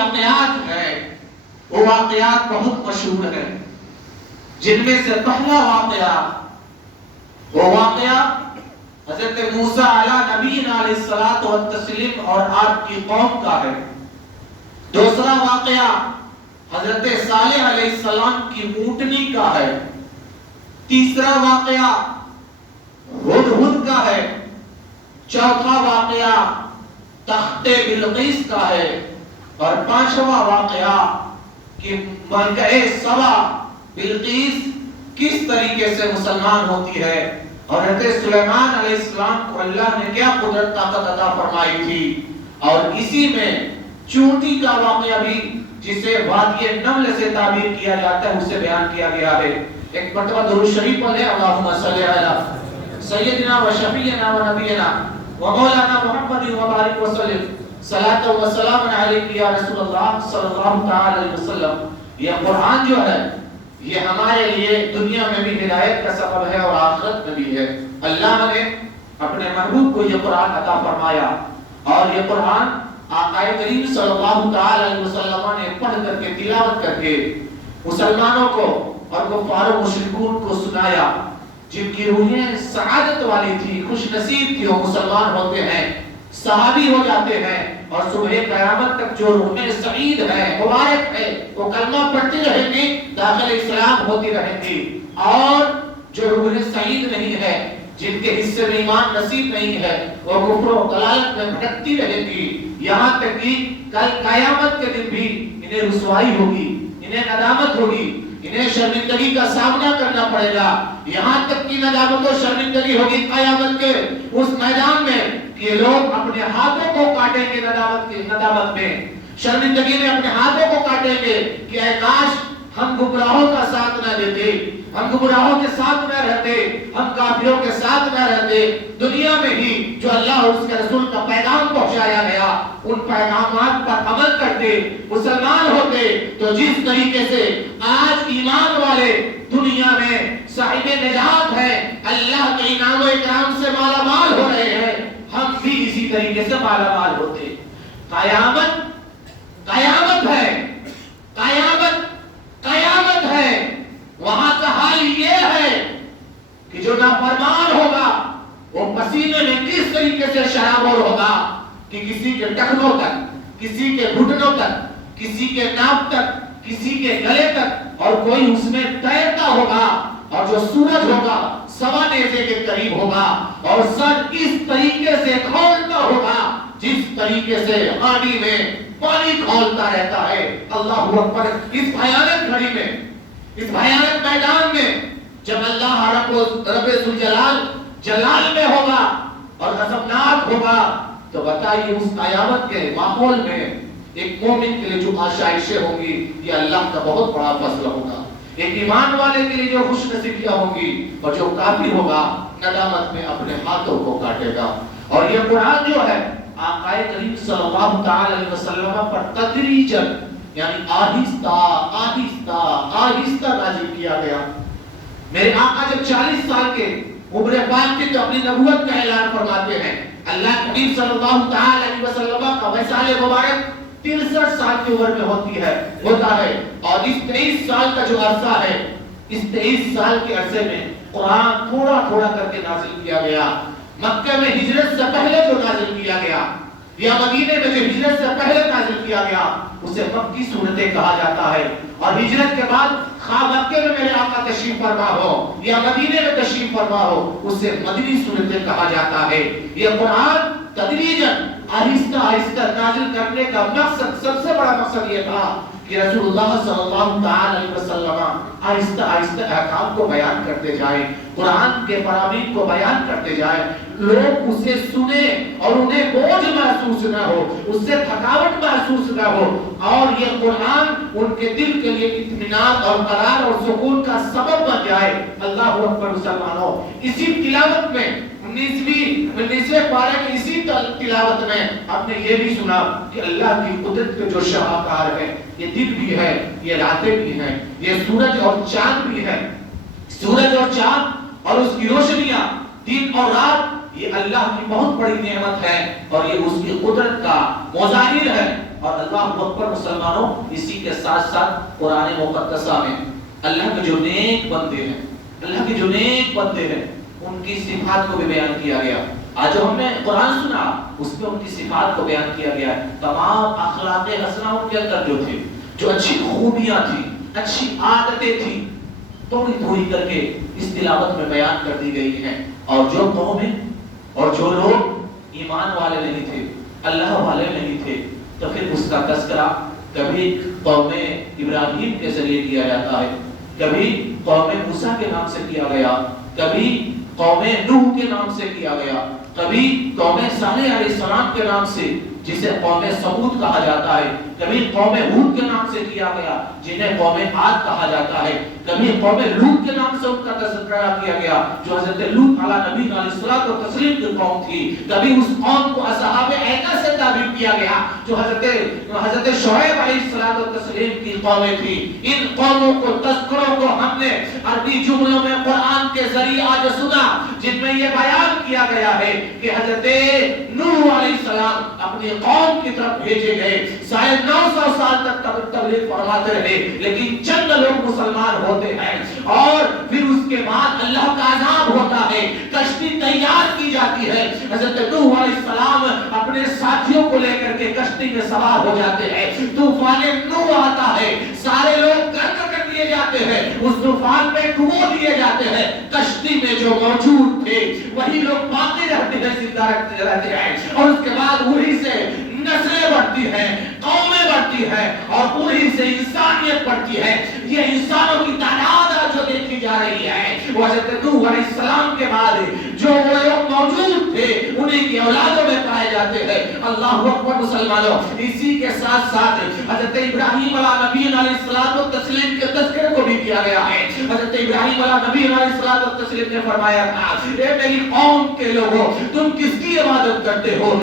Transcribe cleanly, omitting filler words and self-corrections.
واقعات ہیں وہ واقعات بہت مشہور ہیں، جن میں سے پہلا واقعہ وہ واقعہ حضرت موسیٰ علیہ نبینا علیہ الصلوۃ والتسلیم اور آپ کی قوم کا ہے۔ دوسرا واقعہ حضرت صالح علیہ السلام کی اونٹنی کا ہے۔ تیسرا واقعہ ہدہد کا ہے۔ چوتھا واقعہ تخت بلقیس کا ہے، اور پانچواں واقعہ کہ ملکہ سبا بلقیس کس طریقے سے مسلمان ہوتی ہے، اور حضرت سلیمان علیہ السلام کو اللہ نے کیا قدرت طاقت عطا فرمائی تھی۔ اور اسی میں چونٹی کا واقعہ بھی جسے وادی نمل سے تعبیر کیا جاتا ہے اسے بیان کیا گیا ہے۔ ایک مرتبہ درود شریف پڑھیں، اللہم صلی علی سیدنا و شفیعنا و نبینا و مولانا محمد و بارک وسلم صلاۃ و سلام علیک یا رسول اللہ صلی اللہ تعالی علیہ وسلم۔ یہ قرآن جو ہے یہ ہمارے لیے دنیا میں بھی ہدایت کا سبب ہے اور آخرت میں بھی ہے۔ اللہ نے اپنے محبوب کو یہ قرآن عطا فرمایا، اور یہ قرآن آقا کریم صلی اللہ تعالی علیہ وسلم نے پڑھ کر کے تلاوت کر کے مسلمانوں کو اور کفار و مشرکون کو سنایا۔ جن کی روحیں سعادت والی تھی، خوش نصیب تھی، وہ مسلمان ہوتے ہیں، صحابی ہو جاتے ہیں، اور صبح قیامت تک جو روحیں سعید ہیں، مبارک ہے، وہ کلمہ پڑھتی رہیں گی، داخل اسلام ہوتی رہیں گی۔ اور جو روحیں سعید نہیں ہے، جن کے حصے میں ایمان نصیب نہیں ہے، وہ کفر و ضلالت میں بھٹکتی رہیں گی، یہاں تک کہ کل قیامت کے دن بھی انہیں رسوائی ہوگی، انہیں ندامت ہوگی، انہیں شرمندگی کا سامنا کرنا پڑے گا، یہاں تک کہ ندامت و شرمندگی ہوگی قیامت کے اس میدان میں کہ لوگ اپنے ہاتھوں کو کاٹیں گے ندامت میں، شرمندگی میں اپنے ہاتھوں کو کاٹیں گے کہ اے کاش ہم گمراہوں کا ساتھ نہ دیتے، ہم گمراہوں کے ساتھ نہ رہتے، ہم کافروں کے ساتھ نہ رہتے، دنیا میں ہی جو اللہ اور اس کے رسول کا پیغام پہنچایا گیا ان پیغامات پر عمل کرتے، مسلمان ہوتے، تو جس طریقے سے آج ایمان والے دنیا میں صاحب نجات ہیں، اللہ کے انعام و اکرام سے مالا مال ہو رہے ہیں، ہم بھی اسی طریقے سے مالا مال ہوتے۔ قیامت ہے، قیامت ہے، وہاں کا حال یہ ہے کہ جو نافرمان ہوگا وہ پسینے میں کس طریقے سے شرابور ہوگا کہ کسی کے ٹخنوں تک، کسی کے گھٹنوں تک، کسی کے ناک تک، کسی کے گلے تک، اور کوئی اس میں تیرتا ہوگا، اور جو سورج ہوگا سوا نیزے کے قریب ہوگا، اور سر اس طریقے سے کھولتا ہوگا جس طریقے سے پانی میں پانی کھولتا رہتا ہے۔ اللہ اکبر! اس بھیانک گھڑی میں، اس بھیانک میدان میں جب اللہ رب ذوالجلال جلال میں ہوگا اور غضبناک ہوگا، تو بتائیے اس قیامت کے ماحول میں ایک مومن کے لیے جو آشائشیں ہوں گی یہ اللہ کا بہت بڑا فضل ہوگا، ایک ایمان والے کے لیے جو خوش نصیبیاں ہوں گی، اور جو کافر ہوگا ندامت میں اپنے ہاتھوں کو کاٹے گا۔ اور یہ قرآن جو ہے آقا کریم صلی اللہ تعالی علیہ وسلم پر تدریجاً یعنی آہستہ آہستہ آہستہ نازل کیا گیا۔ میرے آقا جب 40 سال کے عمر پاک کے تو اپنی نبوت کا اعلان فرماتے ہیں، اللہ کریم صلی اللہ تعالی علیہ وسلم کا وصال مبارک 63 سال کی عمر میں ہوتا ہے، اور اس 23 سال کا جو عرصہ ہے، اس 23 سال کے عرصے میں قرآن تھوڑا تھوڑا کر کے نازل کیا گیا۔ مکہ میں ہجرت سے پہلے جو نازل کیا گیا، یا مدینے میں جو ہجرت سے پہلے نازل کیا گیا، اسے مکی صورتیں کہا جاتا ہے، اور ہجرت کے بعد خواہ مکے میں میرے آقا تشریف فرما ہو یا مدینے میں تشریف فرما ہو اسے مدنی صورتیں کہا جاتا ہے۔ یہ قرآن تدریجاً آہستہ آہستہ نازل کرنے کا مقصد، سب سے بڑا مقصد یہ تھا کہ رسول اللہ صلی اللہ تعالی علیہ وسلم آہستہ آہستہ احکام کو بیان کرتے جائیں، قرآن کے فرامین کو بیان کرتے جائیں، لوگ اسے سنیں اور انہیں بوجھ محسوس نہ ہو، اس سے تھکاوٹ محسوس نہ ہو، اور یہ قرآن ان کے دل کے لیے اطمینان اور قرار اور سکون کا سبب بن جائے۔ اللہ اکبر! مسلمانوں، اسی تلاوت میں 19ویں پارے کی اسی تلاوت میں ہم نے یہ بھی سنا کہ اللہ کی قدرت کے جو شاہکار ہے، یہ دن بھی ہے، یہ راتیں بھی ہیں، یہ سورج اور چاند بھی ہے، سورج اور چاند اور اس کی روشنیاں، دن اور رات، یہ اللہ کی بہت بڑی نعمت ہے، اور یہ اس کی قدرت کا مظاہر ہے، اور اللہ اکبر مسلمانوں، اسی کے ساتھ ساتھ قرآن مقدسہ میں اللہ کے جو نیک بندے ہیں، اللہ کے جو نیک بندے ہیں، ان کی صفات کو بھی بیان کیا گیا۔ آج جو ہم نے قرآن سنا اس میں ان کی صفات کو بیان کیا گیا ہے۔ تمام اخلاق حسنہ ان کے اندر جو تھے، جو اچھی خوبیاں تھیں، اچھی عادتیں تھیں، تھوڑی تھوڑی کر کے اس تلاوت میں بیان کر دی گئی ہیں۔ اور جو قومیں اور جو لوگ ایمان والے نہیں تھے، اللہ والے نہیں تھے، تو پھر اس کا تذکرہ کبھی قوم ابراہیم کے ذریعے کیا جاتا ہے، کبھی قوم موسیٰ کے نام سے کیا گیا، کبھی قوم نوح کے نام سے کیا گیا، کبھی قوم صالح علیہ السلام کے نام سے جسے قوم سمود کہا جاتا ہے، کبھی قوم ہود کے نام سے کیا گیا جنہیں قوم عاد کہا جاتا ہے، کبھی قوم لوط کے نام سے ان کا تذکرہ کیا گیا جو حضرت لوط علیہ نبی علیہ الصلوۃ والتسلیم کی قوم تھی، کبھی اس قوم کو اصحاب ایکا سے تعبیر کیا گیا جو حضرت شعیب علیہ الصلوۃ والتسلیم کی قومیں تھی۔ ان قوموں کو تذکروں کو ہم نے عربی جملوں میں قرآن کے ذریعے آج سنا، جن میں یہ بیان کیا گیا ہے کہ حضرت نوح علیہ السلام اپنی قوم کی طرف بھیجے گئے، 950 سال تک تبلیغ فرماتے رہے، لیکن چند لوگ مسلمان ہوتے ہیں اور پھر اس کے بعد اللہ کا عذاب ہوتا ہے، کشتی تیار کی جاتی ہے، حضرت نوح علیہ السلام اپنے ساتھیوں کو لے کر کے کشتی میں سوار ہو جاتے ہیں، طوفان نوح آتا ہے، سارے لوگ غرق کر دیے جاتے ہیں، اس طوفان میں ڈبو دیے جاتے ہیں، کشتی میں جو موجود تھے وہی لوگ باقی رہتے ہیں، زندہ رہتے ہیں، اور اس کے بعد وہی سے نسلیں بڑھتی ہیں، قومیں بڑھتی ہیں، اور پوری سے انسانیت بڑھتی ہے۔ یہ انسانوں کی تعداد جو دیکھی جا رہی ہے وہ حضرت نوح علیہ السلام کے بعد جو لوگ موجود تھے انہیں کی اولادوں میں پائے جاتے ہیں۔ اللہ اکبر مسلمانوں، اسی کے ساتھ ساتھ حضرت ابراہیم علیہ نبی علیہ الصلوۃ والتسلیم کے تذکرے کو بھی کیا گیا ہے۔ حضرت ابراہیم علیہ نبی علیہ الصلوۃ والتسلیم نے فرمایا تھا، اے میری قوم کے لوگوں، تم کس کی عبادت کرتے ہو؟